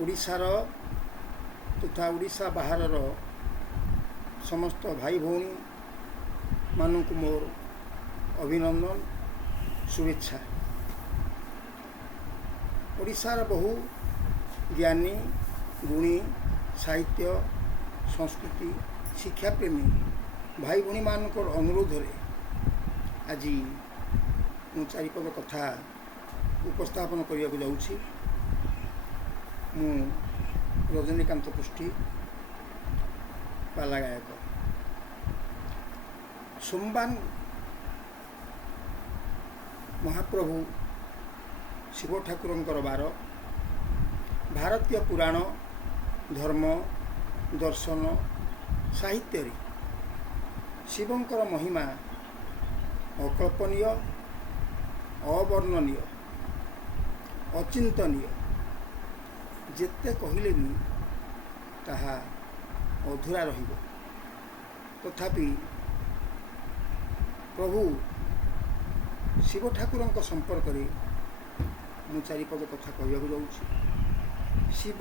ଓଡ଼ିଶାର ତଥା ଓଡ଼ିଶା ବାହାରର ସମସ୍ତ ଭାଇ ଭଉଣୀମାନଙ୍କୁ ମୋର ଅଭିନନ୍ଦନ, शुभेच्छा। ଓଡ଼ିଶାର ବହୁ ଜ୍ଞାନୀ, ଗୁଣୀ, ସାହିତ୍ୟ, ସଂସ୍କୃତି, ଶିକ୍ଷାପ୍ରେମୀ ଭାଇ ଭଉଣୀମାନଙ୍କର ଅନୁରୋଧରେ ଆଜି ମୁଁ ଚାରିପଦ କଥା ଉପସ୍ଥାପନ କରିବାକୁ ଯାଉଛି। ମୁଁ ରଜନୀକାନ୍ତ ପୃଷ୍ଟି, ପାଲା ଗାୟକ। ସୋମବାର ମହାପ୍ରଭୁ ଶିବ ଠାକୁରଙ୍କର ବାର। ଭାରତୀୟ ପୁରାଣ, ଧର୍ମ, ଦର୍ଶନ, ସାହିତ୍ୟରେ ଶିବଙ୍କର ମହିମା ଅକଳ୍ପନୀୟ, ଅବର୍ଣ୍ଣନୀୟ, ଅଚିନ୍ତନୀୟ। ଯେତେ କହିଲେ ବି ତାହା ଅଧୁରା ରହିବ। ତଥାପି ପ୍ରଭୁ ଶିବ ଠାକୁରଙ୍କ ସମ୍ପର୍କରେ ମୁଁ ଚାରିପଦ କଥା କହିବାକୁ ଯାଉଛି। ଶିବ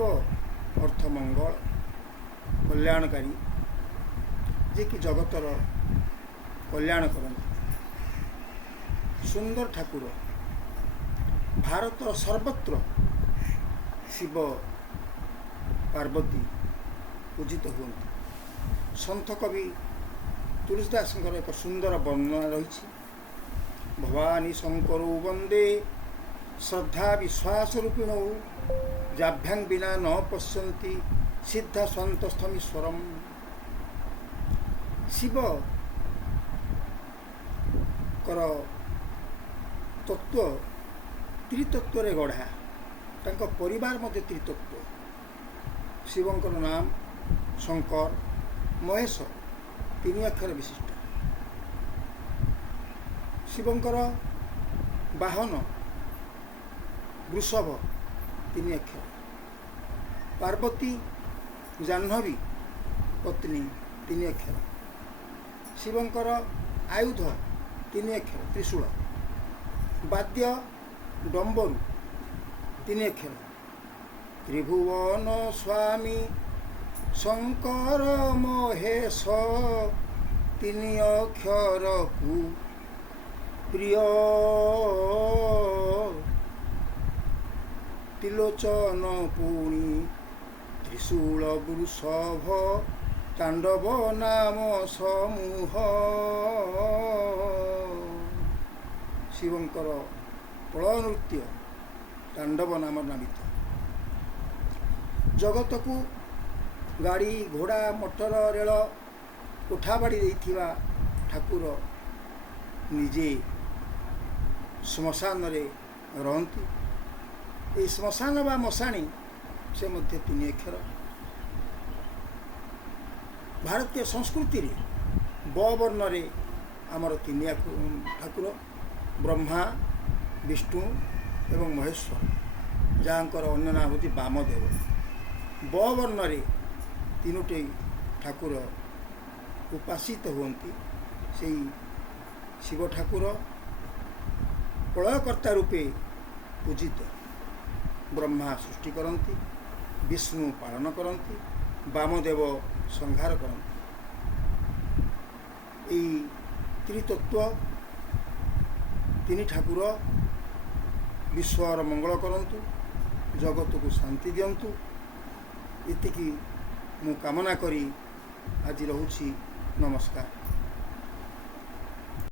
ଅର୍ଥ ମଙ୍ଗଳ, କଲ୍ୟାଣକାରୀ, ଯିଏକି ଜଗତର କଲ୍ୟାଣ କରନ୍ତି। ସୁନ୍ଦର ଠାକୁର। ଭାରତର ସର୍ବତ୍ର ଶିବ ପାର୍ବତୀ ପୂଜିତ ହୁଅନ୍ତି। ସନ୍ଥ କବି ତୁଳସୀଦାସଙ୍କର ଏକ ସୁନ୍ଦର ବର୍ଣ୍ଣନା ରହିଛି। ଭବାନୀ ଶଙ୍କରୌ ବନ୍ଦେ ଶ୍ରଦ୍ଧା ବିଶ୍ୱାସ ରୂପିଣୌ ଯାଭ୍ୟାଂ ବିନା ନ ପଶ୍ୟନ୍ତି ସିଦ୍ଧା ସ୍ୱାନ୍ତସ୍ଥମୀଶ୍ୱରମ୍। ଶିବଙ୍କର ତତ୍ତ୍ୱ ତ୍ରିତତ୍ତ୍ୱରେ ଗଢ଼ା। ତାଙ୍କ ପରିବାର ମଧ୍ୟ ତ୍ରିତତ୍ତ୍ୱ। ଶିବଙ୍କର ନାମ ଶଙ୍କର, ମହେଶ, ତିନି ଅକ୍ଷର ବିଶିଷ୍ଟ। ଶିବଙ୍କର ବାହନ ବୃଷଭ, ତିନି ଅକ୍ଷର। ପାର୍ବତୀ ଜାହ୍ନବୀ ପତ୍ନୀ, ତିନି ଅକ୍ଷର। ଶିବଙ୍କର ଆୟୁଧ ତିନି ଅକ୍ଷର, ତ୍ରିଶୂଳ। ବାଦ୍ୟ ଡମ୍ବରୁ, ତିନି ଅକ୍ଷର। ତ୍ରିଭୁବନ ସ୍ୱାମୀ ଶଙ୍କର ମହେଶ, ତିନି ଅକ୍ଷରକୁ ପ୍ରିୟ। ତ୍ରିଲୋଚନ ପୁଣି ତ୍ରିଶୂଳ ବୃଷଭ, ତାଣ୍ଡବ ନାମ ସମୂହ। ଶିବଙ୍କର ପ୍ରଳୟ ନୃତ୍ୟ ତାଣ୍ଡବ ନାମ ନାମିତ। ଜଗତକୁ ଗାଡ଼ି, ଘୋଡ଼ା, ମଟର, ରେଳ, କୋଠାବାଡ଼ି ଦେଇଥିବା ଠାକୁର ନିଜେ ଶ୍ମଶାନରେ ରହନ୍ତି। ଏହି ଶ୍ମଶାନ ବା ମଶାଣୀ ସେ ମଧ୍ୟ ତିନି ଅକ୍ଷର। ଭାରତୀୟ ସଂସ୍କୃତିରେ ବ ବର୍ଣ୍ଣରେ ଆମର ତିନି ଠାକୁର ବ୍ରହ୍ମା, ବିଷ୍ଣୁ ଏବଂ ମହେଶ୍ୱର, ଯାହାଙ୍କର ଅନ୍ୟ ନାମ ହେଉଛି ବାମଦେବ। ବ ବର୍ଣ୍ଣରେ ତିନୋଟି ଠାକୁର ଉପାସିତ ହୁଅନ୍ତି। ସେଇ ଶିବ ଠାକୁର ପ୍ରଳୟକର୍ତ୍ତା ରୂପେ ପୂଜିତ। ବ୍ରହ୍ମା ସୃଷ୍ଟି କରନ୍ତି, ବିଷ୍ଣୁ ପାଳନ କରନ୍ତି, ବାମଦେବ ସଂହାର କରନ୍ତି। ଏହି ତ୍ରିତତ୍ତ୍ୱ ତିନି ଠାକୁର ବିଶ୍ୱର ମଙ୍ଗଳ କରନ୍ତୁ, ଜଗତକୁ ଶାନ୍ତି ଦିଅନ୍ତୁ। ଏତିକି ମୁଁ କାମନା କରି ଆଜି ରହୁଛି। ନମସ୍କାର।